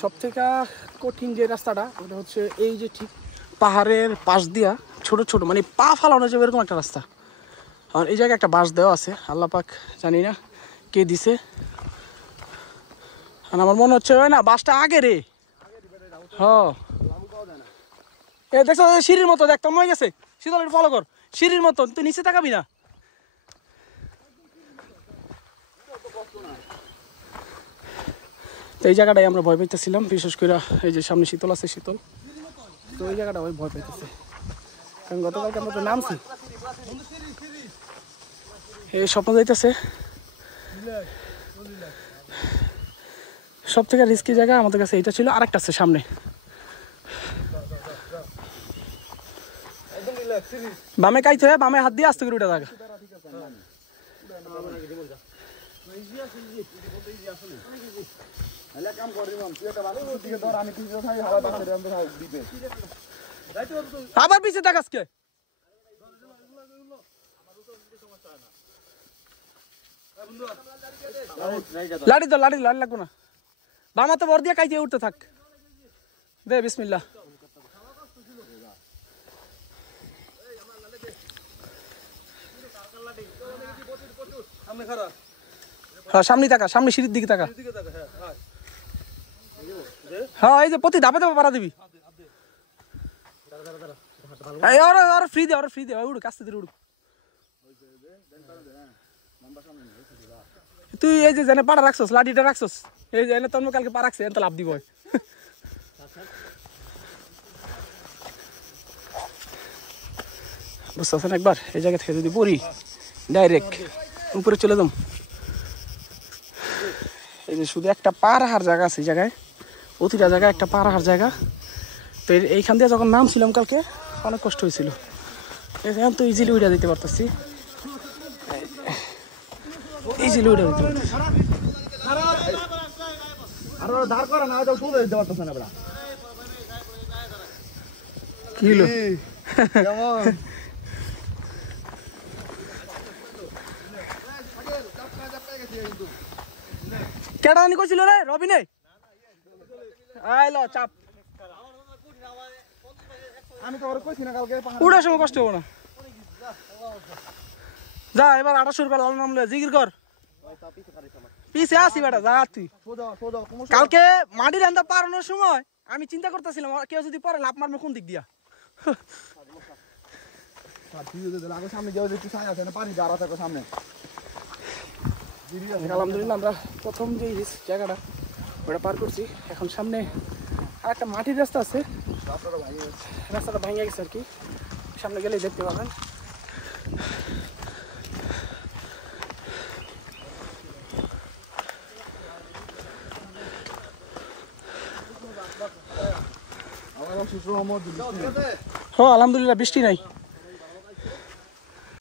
সব থেকে কঠিন যে রাস্তাটা ওটা হচ্ছে এই যে ঠিক পাহাড়ের পাশ দিয়া ছোট ছোট মানে পা ফালানো যাবে এরকম একটা রাস্তা। আর এই জায়গায় একটা বাঁশ দেওয়া আছে, আল্লাহ পাক জানি না কে দিছে। আর আমার মনে হচ্ছে না বাসটা আগে রে। হ্যাঁ এ দেখছো সিঁড়ির মতো দেখতাম হয়ে গেছে। শীতল ফলো কর, সিঁড়ির মতন তুই নিচে তাকাবি না। তো এই জায়গাটায় আমরা ভয় পাইতেছিলাম, বিশেষ করে এই যে সামনে শীতল আছে, শীতল তো এই জায়গাটা ওই ভয় পাইতেছে। কারণ গতকালকে আমরা তো নামছি, এই স্বপ্ন যাইতেছে। সব থেকে রিস্কি জায়গা আমাদের কাছে এইটা ছিল, আরেকটা আছে সামনে। বামে কাইতে হয়, বামে হাত দিয়ে আস্তে করে উঠে থাকা। আবার পিছিয়ে থাক আজকে। লাড়ি তো লাড়ি লাড়ি লাগবো না, বামাতে বর দিয়ে কাইতে উঠতে থাক। দে বিসমিল্লাহ। হ্যাঁ সামনে তাকা, সামনে সিঁড়ির দিকে তাকা। হ্যাঁ এই যে প্রতি ধাপে ধাপে পাড়া দিবি। ফ্রি দে, ফ্রি দে, উড়ুক আস্তে ধরে উড়ুক। তুই এই যে জানে পাড়া রাখছস, লাঠিটা রাখছস, এই যে তোর কালকে পা রাখছে, এত লাভ দিব। বুঝতে পারছেন, একবার এই জায়গা থেকে যদি পড়ি ডাইরেক্ট উপরে চলে যাম। এই যে শুধু একটা পা রাখার জায়গা আছে এই জায়গায়, প্রতিটা জায়গায় একটা পা রাখার জায়গা। তো এইখান দিয়ে যখন নামছিলাম কালকে অনেক কষ্ট হয়েছিল, এখন তো ইজিলি উইডা দিতে পারতেছি, ইজিলি উইডা দিতে পারতেছি। কি হলো? কেডা আনি কইছিল রে রবিনে? আইলো চাপ, আমি তো ওরে কইছি না কালকে উড়ার সময় কষ্ট হবে না। যা এবার 2800 টাকা লাল নামলে জিগির কর, পিছে আসি বেটা, যা তুই। কালকে মাটির আন্দা পারানোর সময় আমি চিন্তা করতেছিলাম কেউ যদি পরে লাভ মারবে কোন দিক দিয়া। আলহামদুলিল্লাহ আমরা প্রথম যে জায়গাটা ওটা পার করছি। এখন সামনে আর একটা মাটির রাস্তা আছে, রাস্তাটা ভেঙে গেছে আর কি, সামনে গেলেই দেখতে পাবেন। হ্যাঁ আলহামদুলিল্লাহ বৃষ্টি নাই।